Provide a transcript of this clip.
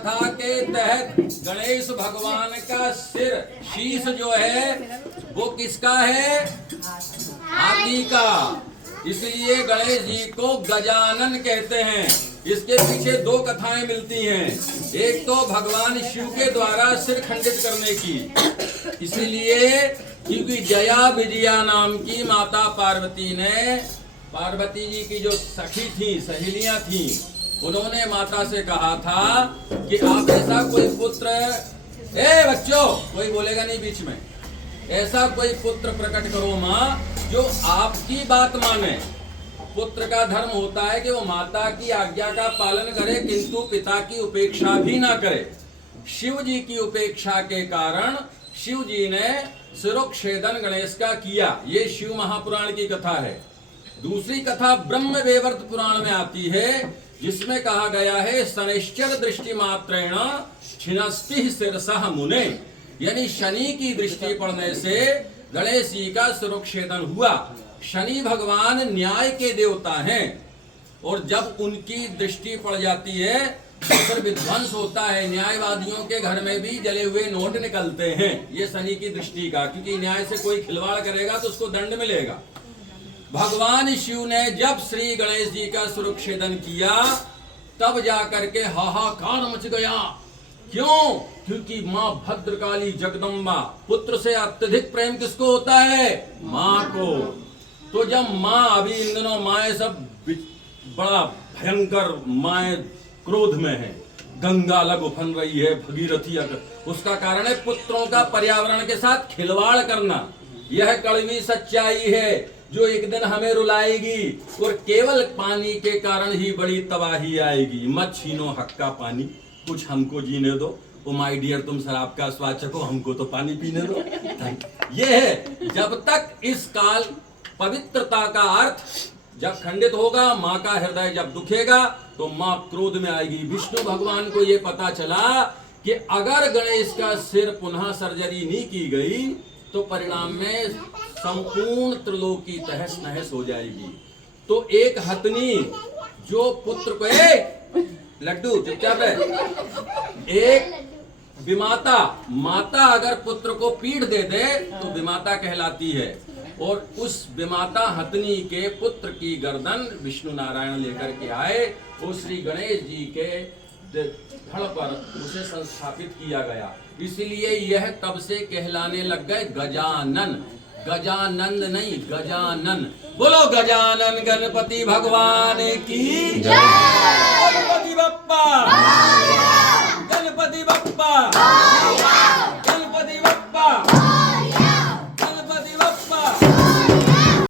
कथा के तहत गणेश भगवान का सिर, शीश जो है वो किसका है? हाथी का। इसलिए गणेश जी को गजानन कहते हैं। इसके पीछे दो कथाएं मिलती हैं। एक तो भगवान शिव के द्वारा सिर खंडित करने की, इसीलिए क्योंकि जया विजया नाम की माता पार्वती ने, पार्वती जी की जो सखी थी, सहेलियां थी, उन्होंने माता से कहा था कि आप ऐसा कोई पुत्र, बच्चों कोई बोलेगा नहीं बीच में, ऐसा कोई पुत्र प्रकट करो माँ जो आपकी बात माने। पुत्र का धर्म होता है कि वो माता की आज्ञा का पालन करे किंतु पिता की उपेक्षा भी ना करे। शिव जी की उपेक्षा के कारण शिव जी ने सिरोच्छेदन गणेश का किया। ये शिव महापुराण की कथा है। दूसरी कथा ब्रह्म वेवर्त पुराण में आती है, जिसमें कहा गया है शनिश्चर दृष्टि मात्रेण छिन्नस्ति शिरसः मुने, यानी शनि की दृष्टि पड़ने से गणेश जी का सिरोच्छेदन हुआ। शनि भगवान न्याय के देवता हैं और जब उनकी दृष्टि पड़ जाती है तो फिर विध्वंस होता है। न्यायवादियों के घर में भी जले हुए नोट निकलते हैं, ये शनि की दृष्टि का, क्योंकि न्याय से कोई खिलवाड़ करेगा तो उसको दंड मिलेगा। भगवान शिव ने जब श्री गणेश जी का सिरोच्छेदन किया तब जाकर के हाहाकार मच गया। क्यों? क्योंकि माँ भद्रकाली जगदम्बा, पुत्र से अत्यधिक प्रेम किसको होता है? माँ को। तो जब माँ, अभी इन दिनों माए सब बड़ा भयंकर माए क्रोध में है, गंगा लग उफन रही है, भगीरथी उसका कारण है पुत्रों का पर्यावरण के साथ खिलवाड़ करना। यह कड़वी सच्चाई है जो एक दिन हमें रुलाएगी और केवल पानी के कारण ही बड़ी तबाही आएगी। मत छीनो हक का पानी, कुछ हमको जीने दो। ओ माय डियर, तुम शराब का स्वाद चखो, हमको तो पानी पीने दो। ये है, जब तक इस काल पवित्रता का अर्थ जब खंडित होगा, माँ का हृदय जब दुखेगा तो माँ क्रोध में आएगी। विष्णु भगवान को ये पता चला कि अगर गणेश का सिर पुनः सर्जरी नहीं की गई तो परिणाम में संपूर्ण त्रिलोकी तहस नहस हो जाएगी। तो एक हथनी जो पुत्र को, लड्डू चुपचाप है, एक विमाता, माता अगर पुत्र को पीठ दे दे तो विमाता कहलाती है। और उस विमाता हथनी के पुत्र की गर्दन विष्णु नारायण लेकर के आए, वो श्री गणेश जी के धड़ पर उसे संस्थापित किया गया। इसलिए यह तब से कहलाने लग गए गजानन। गजानंद नहीं, गजानन। बोलो गजानन गणपति भगवान की जय।